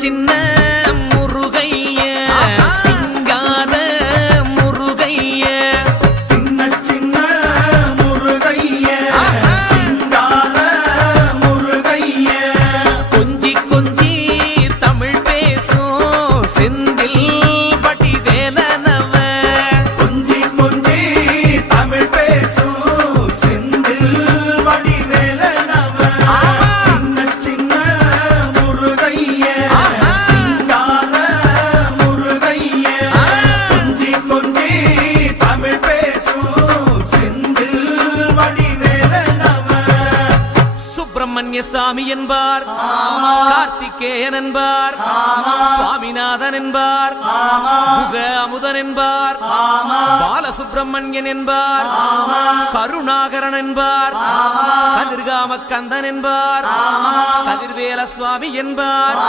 சின்ன முருகைய சிங்கார முருகைய சின்ன சின்ன முருகைய சிங்கார முருகைய கொஞ்சி கொஞ்சி தமிழ் பேசும் செந்தில் பட்டி வேலனவ கொஞ்சி கொஞ்சி தமிழ் பேசும் செந்தில் வடி வேலனவ சின்ன சின்ன முருகைய சிங்கார முருகைய கொஞ்சி கொஞ்சி தமிழ் பேசும் செந்தில் வடி வேலனவ சுப்பிரமணிய சாமி என்பார் கார்த்திகேயன் என்பார் சுவாமிநாதன் என்பார் முக அமுதன் என்பார் பாலசுப்பிரமணியன் என்பார் கருணாகரன் என்பார் கதிர்காம கந்தன் என்பார் கதிர்வேல சுவாமி என்பார்